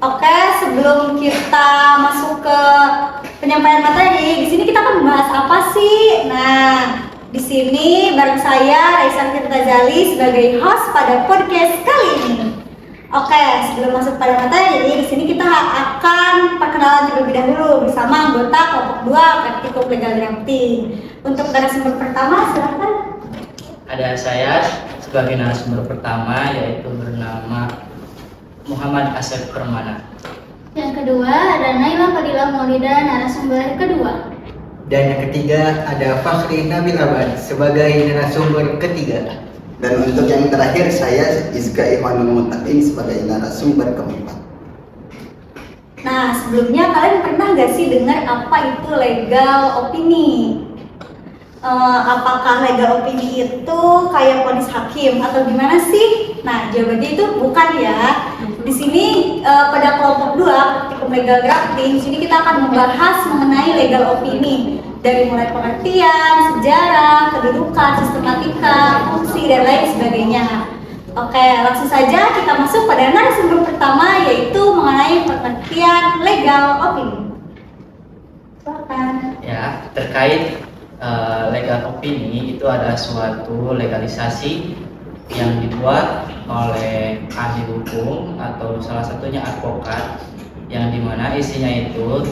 Oke, sebelum kita masuk ke penyampaian materi, di sini kita akan membahas apa sih? Nah, di sini bareng saya Raisa Firta Zali sebagai host pada podcast kali ini. Oke, sebelum masuk pada materi, di sini kita akan perkenalan terlebih dahulu bersama anggota kelompok 2 Praktikum Legal Drafting. Untuk narasumber pertama, silakan. Ada saya sebagai narasumber pertama, yaitu bernama Muhammad Asep Permana. Yang kedua ada Naila Fadilah Maulida, narasumber kedua. Dan yang ketiga ada Fakhri Nabil Abad sebagai narasumber ketiga. Dan untuk yang terakhir saya Izka Ikhwanul Muttaqin sebagai narasumber keempat. Nah, sebelumnya kalian pernah gak sih dengar apa itu legal opini? Apakah legal opini itu kayak vonis hakim atau gimana sih? Nah, jawabannya itu bukan ya. Di sini pada kelompok 2 Praktikum Legal Drafting, di sini kita akan membahas mengenai legal opini dari mulai pengertian, sejarah, kedudukan, sistematika, fungsi dan lain sebagainya. Oke, langsung saja kita masuk pada narasumber pertama, yaitu mengenai pengertian legal opini. Silakan. Ya, terkait legal opini itu adalah suatu legalisasi yang dibuat oleh ahli hukum atau salah satunya advokat, yang dimana isinya itu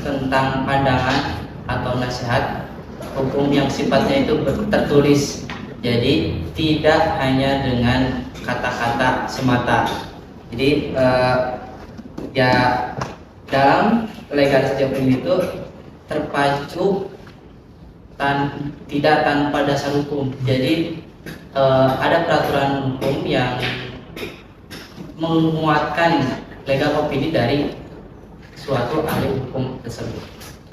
tentang pandangan atau nasihat hukum yang sifatnya itu tertulis. Jadi tidak hanya dengan kata-kata semata. Jadi ya dalam legalisasi opini itu terpacu tidak tanpa dasar hukum. Jadi ada peraturan hukum yang menguatkan legal opini dari suatu ahli hukum tersebut.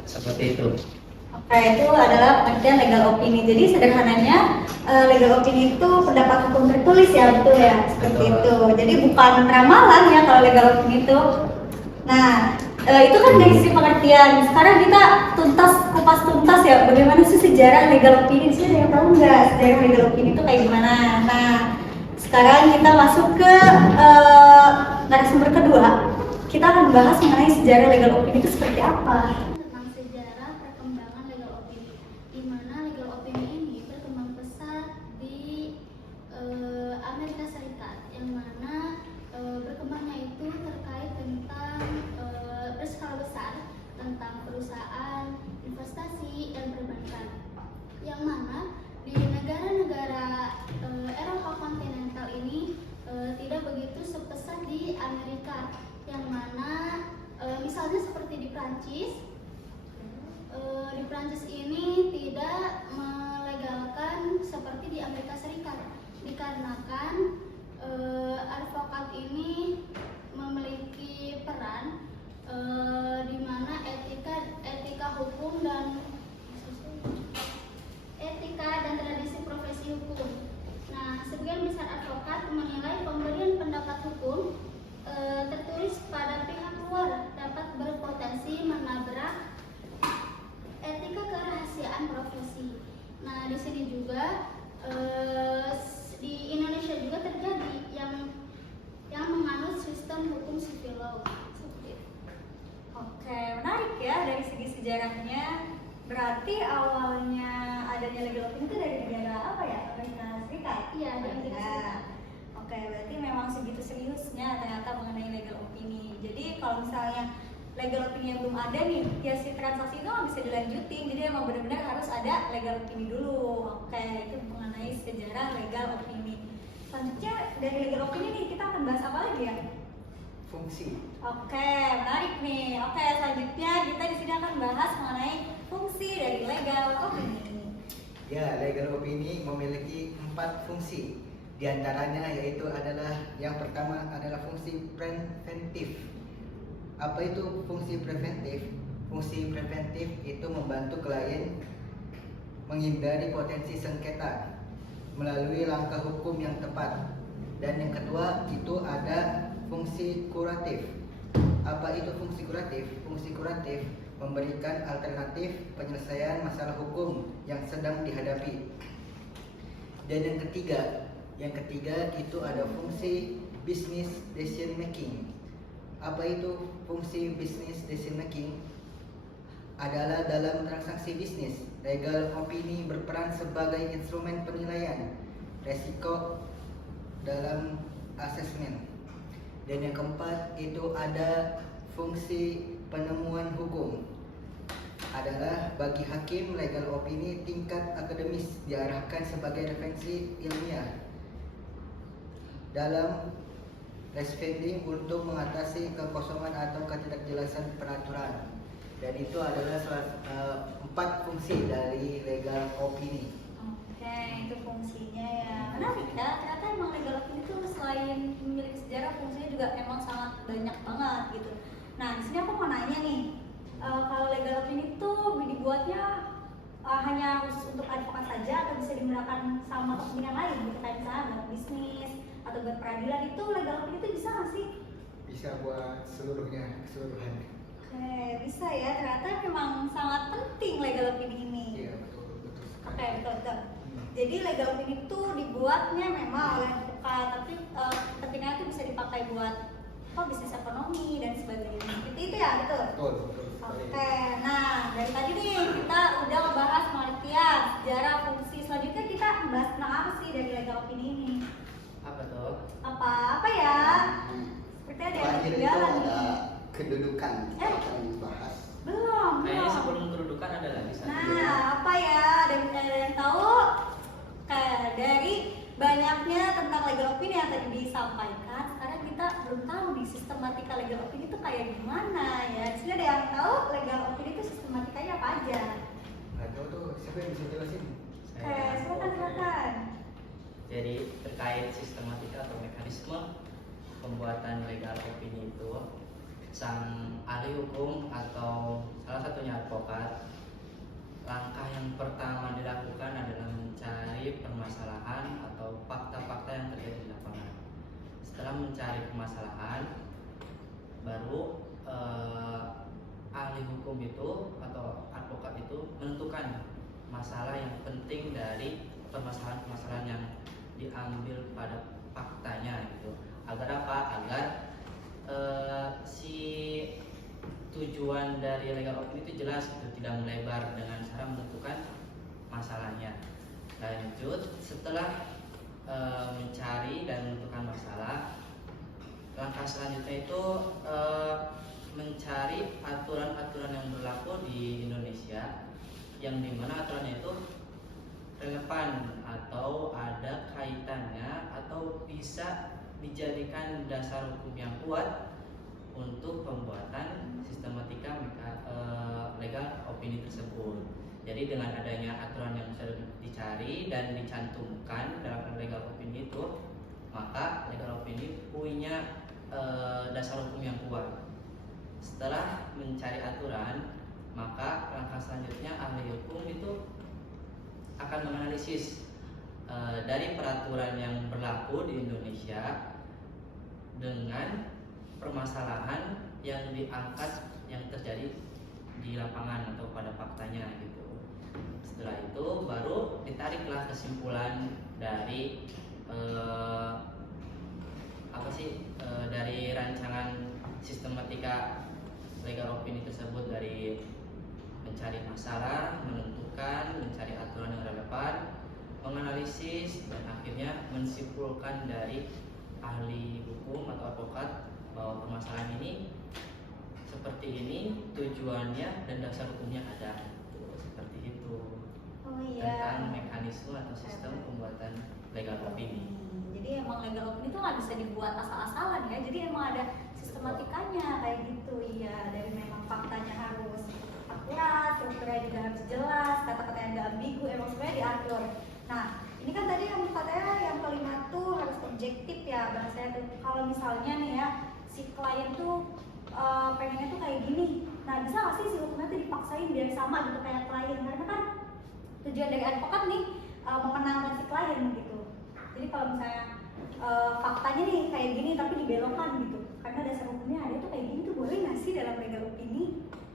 Seperti itu. Oke, itu adalah pengertian legal opini. Jadi sederhananya legal opini itu pendapat hukum tertulis ya, betul ya? Seperti Betul. itu. Jadi bukan ramalan ya kalau legal opini itu. Nah, itu kan dari sisi pengertian. Sekarang kita kupas tuntas ya, bagaimana sih sejarah legal opini? Sih ada yang tahu nggak sejarah legal opini itu kayak gimana? Nah, sekarang kita masuk ke narasumber kedua. Kita akan bahas mengenai sejarah legal opini itu seperti apa. Tentang sejarah perkembangan legal opini, di mana legal opini ini berkembang pesat di Amerika Serikat, yang mana berkembangnya itu terkait tentang berskala besar tentang perusahaan, investasi, dan perbankan, yang mana di negara-negara Eropa kontinental ini tidak begitu sepesat di Amerika, yang mana misalnya seperti di Prancis. Di Prancis ini tidak melegalkan seperti di Amerika Serikat, dikarenakan advokat ini memiliki peran di mana etika hukum dan tradisi profesi hukum. Nah, sebagian besar advokat menilai pemberian pendapat hukum tertulis pada pihak luar dapat berpotensi menabrak etika kerahasiaan profesi. Nah, di sini juga di Indonesia juga terjadi yang menganut sistem hukum civil law. Oke, menarik ya dari segi sejarahnya. Berarti awalnya adanya legal opini itu dari negara apa ya? Amerika Serikat? Iya, dari Amerika Serikat. Oke, berarti memang segitu seriusnya ternyata mengenai legal opini. Jadi kalau misalnya legal opini yang belum ada nih, ya si transaksi itu nggak bisa dilanjutin. Jadi emang benar-benar harus ada legal opini dulu. Oke, itu mengenai sejarah legal opini. Selanjutnya dari legal opini nih kita akan bahas apa lagi ya? Fungsi. Oke, menarik nih. Oke, selanjutnya kita di sini akan bahas mengenai fungsi dari legal opini. Ya, legal opini memiliki 4 fungsi. Di antaranya yaitu adalah yang pertama adalah fungsi preventif. Apa itu fungsi preventif? Fungsi preventif itu membantu klien menghindari potensi sengketa melalui langkah hukum yang tepat. Dan yang kedua itu ada fungsi kuratif. Apa itu fungsi kuratif? Fungsi kuratif memberikan alternatif penyelesaian masalah hukum yang sedang dihadapi. Dan yang ketiga itu ada fungsi business decision making. Apa itu fungsi business decision making? Adalah dalam transaksi bisnis, legal opini berperan sebagai instrumen penilaian resiko dalam asesmen. Dan yang keempat itu ada fungsi penemuan hukum. Adalah bagi hakim, legal opini tingkat akademis diarahkan sebagai referensi ilmiah dalam responding untuk mengatasi kekosongan atau ketidakjelasan peraturan. Dan itu adalah 4 fungsi dari legal opini. Oke, itu fungsinya ya. Menarik ya, ternyata emang legal opini itu selain memiliki sejarah, fungsinya juga emang sangat banyak banget gitu. Nah, di sini aku mau nanya nih, kalau legal opini itu dibuatnya hanya khusus untuk advokat saja atau bisa digunakan sama kepentingan lain, gitu kayak misalnya buat bisnis atau buat peradilan, itu legal opini itu bisa nggak sih? Bisa buat keseluruhan. Oke, bisa ya. Ternyata memang sangat penting legal opini ini. Iya, betul sekali. Oke, betul. Jadi legal opini itu dibuatnya memang oleh advokat, tapi kepentingannya itu bisa dipakai buat bisnis ekonomi dan sebagainya. Itu ya, betul. Betul. Oke, nah dari tadi nih kita udah ngebahas pengertian, sejarah, fungsi. Selanjutnya kita bahas tentang apa sih dari legal opini ini? Apa tuh? Apa ya? Seperti ada yang Terakhir itu ketinggalan ada nih. kedudukan kita Eh. akan bahas. Belum. Kayaknya sebelum kedudukan ada lagi satu. Nah, apa ya? Ada yang tahu? Kayak dari banyaknya tentang legal opini yang tadi disampaikan, sekarang kita belum tahu nih sistematika legal opini itu kayak gimana ya. Di sini ada yang tahu legal opini itu sistematikanya apa aja? Nggak tahu tuh, siapa yang bisa jelasin? Oke, silakan. Jadi terkait sistematika atau mekanisme pembuatan legal opini itu, sang ahli hukum atau salah satunya advokat, langkah yang pertama dilakukan adalah mencari permasalahan atau fakta-fakta yang terjadi di lapangan. Setelah mencari permasalahan, baru ahli hukum itu atau advokat itu menentukan masalah yang penting dari permasalahan-permasalahan yang diambil pada faktanya gitu. Agar apa? Agar si tujuan dari legal opini itu jelas gitu, tidak melebar dengan cara menentukan masalahnya. Lanjut, setelah mencari dan menentukan masalah, langkah selanjutnya itu mencari aturan-aturan yang berlaku di Indonesia, yang dimana aturannya itu relevan atau ada kaitannya atau bisa dijadikan dasar hukum yang kuat untuk pembuatan sistematika legal opini tersebut. Jadi dengan adanya aturan yang sudah dicari dan dicantumkan dalam legal opini itu, maka legal opini punya dasar hukum yang kuat. Setelah mencari aturan, maka langkah selanjutnya ahli hukum itu akan menganalisis dari peraturan yang berlaku di Indonesia dengan permasalahan yang diangkat yang terjadi di lapangan atau pada faktanya gitu. Setelah itu baru ditariklah kesimpulan dari dari rancangan sistematika legal opini tersebut, dari mencari masalah, menentukan, mencari aturan yang relevan, menganalisis, dan akhirnya menyimpulkan dari ahli hukum atau advokat bahwa permasalahan ini seperti ini tujuannya dan dasar hukumnya ada. Seperti itu. Oh iya. Tentang mekanisme atau sistem pembuatan legal opini. Jadi emang legal opini itu nggak bisa dibuat asal-asalan ya. Jadi emang ada sistematikanya kayak gitu. Iya, dari memang faktanya harus akurat, strukturnya juga harus jelas, kata-katanya nggak ambigu, emang sebenarnya diatur. Nah, ini kan tadi yang katanya yang kelima tuh harus objektif ya bahasanya tuh. Kalau misalnya nih ya, si klien tuh pengennya tuh kayak gini. Nah, bisa nggak sih si hukumnya tuh dipaksain biar sama gitu kayak klien? Karena kan tujuan dari advokat nih memenangkan si klien gitu. Jadi kalau misalnya faktanya nih kayak gini tapi dibelokkan gitu, karena dasar hukumnya ada tuh kayak gini tuh, boleh nggak sih dalam legal opini?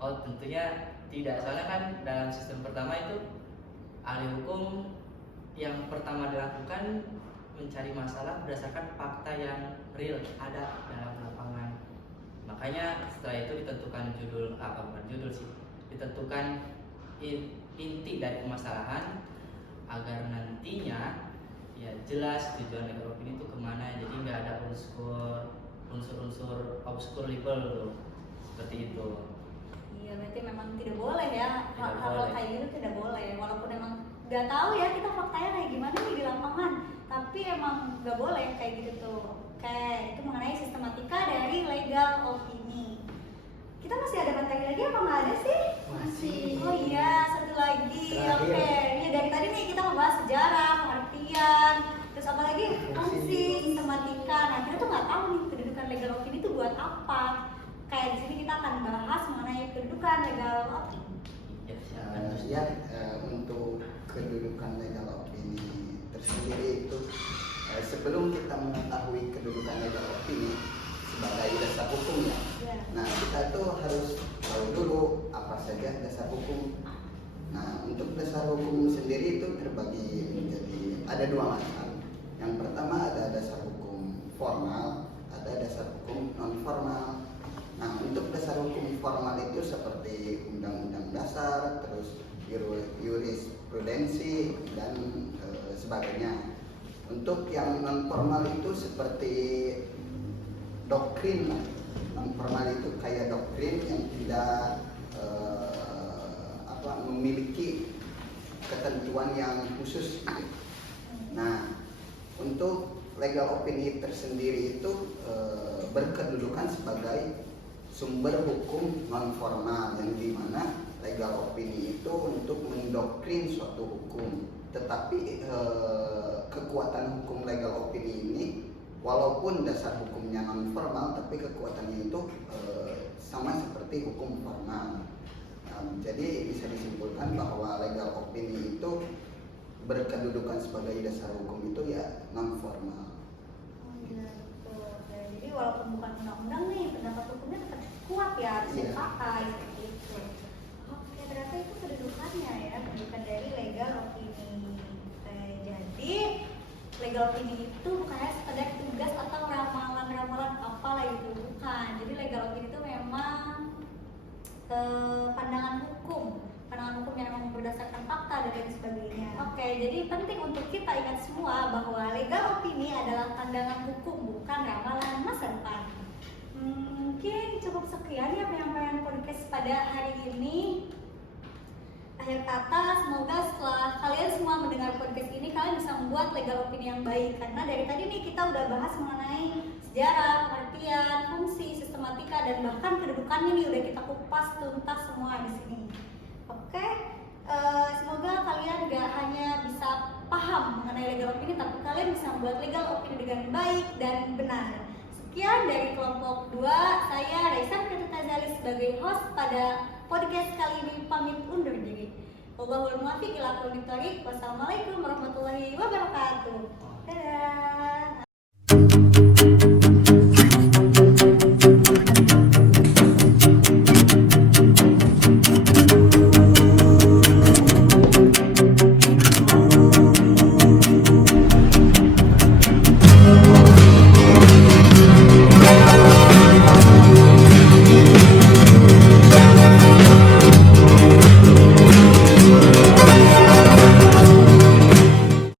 Oh, tentunya tidak. Soalnya kan dalam sistem pertama itu ahli hukum yang pertama dilakukan mencari masalah berdasarkan fakta yang real ada dalam lapangan. Maka Makanya setelah itu ditentukan bukan judul sih, ditentukan inti dari permasalahan agar nantinya ya jelas tujuan legal opinion itu kemana, jadi nggak ada unsur-unsur obscure label tuh seperti itu. Iya, berarti memang tidak boleh ya, Tidak hal boleh. kayak gitu tidak boleh. Walaupun emang nggak tahu ya kita faktanya kayak gimana nih di lapangan, tapi emang nggak boleh kayak gitu tuh. Oke, itu mengenai sistematika dari legal opini. Kita masih ada materi lagi apa nggak ada sih? Masih. Oh iya, satu lagi. Terakhir. Oke, ya dari tadi nih kita membahas sejarah, pengertian, terus apa lagi? Fungsi. Fungsi, sistematika. Nah, kita tuh nggak tahu nih kedudukan legal opini itu buat apa. Kayak di sini kita akan bahas mengenai kedudukan legal opini. Ya, silakan. Ya, untuk kedudukan legal opini tersendiri itu sebelum kita mengetahui kedudukan legal opini sebagai dasar hukumnya, Ya. nah kita tuh harus tahu dulu apa saja dasar hukum. Nah, untuk dasar hukum sendiri itu terbagi menjadi ada dua macam. Yang pertama ada dasar hukum formal, ada dasar hukum non formal. Nah, untuk dasar hukum formal itu seperti undang-undang dasar, terus jurisprudensi dan sebagainya. Untuk yang non formal itu seperti doktrin. Non formal itu kayak doktrin yang tidak memiliki ketentuan yang khusus. Nah, untuk legal opini tersendiri itu berkedudukan sebagai sumber hukum non formal, yang dimana legal opini itu untuk mendoktrin suatu hukum. Tetapi kekuatan hukum legal opini ini walaupun dasar hukumnya non formal, tapi kekuatannya itu sama seperti hukum formal. Jadi bisa disimpulkan bahwa legal opini itu berkedudukan sebagai dasar hukum itu ya non formal. Oh gitu. Oke, jadi walaupun bukan undang-undang nih, pendapat hukumnya tetap kuat ya, harus Iya. dipakai seperti itu. Oke, ternyata itu kedudukannya ya, kedudukan dari legal opini. Jadi legal opini itu bukannya sekedar tugas atau ramalan-ramalan apalah itu, bukan. Jadi legal opini itu memang pandangan hukum yang memang berdasarkan fakta dan lain sebagainya. Oke, jadi penting untuk kita ingat semua bahwa legal opini adalah pandangan hukum, bukan ramalan masa depan. Mungkin cukup sekian ya penyampaian podcast pada hari ini. Akhir kata, semoga setelah kalian semua mendengar podcast ini, kalian bisa membuat legal opini yang baik. Karena dari tadi nih kita udah bahas mengenai sejarah, pengertian, fungsi, sistematika, dan bahkan kedudukannya nih udah kita kupas tuntas semua di sini. Oke, semoga kalian gak hanya bisa paham mengenai legal opini, tapi kalian bisa membuat legal opini dengan baik dan benar. Sekian dari kelompok 2, saya Raisan Ketutazali sebagai host pada podcast kali ini pamit undur diri. Wallahul muwaffiq ila aqwamit thoriq. Wassalamualaikum warahmatullahi wabarakatuh.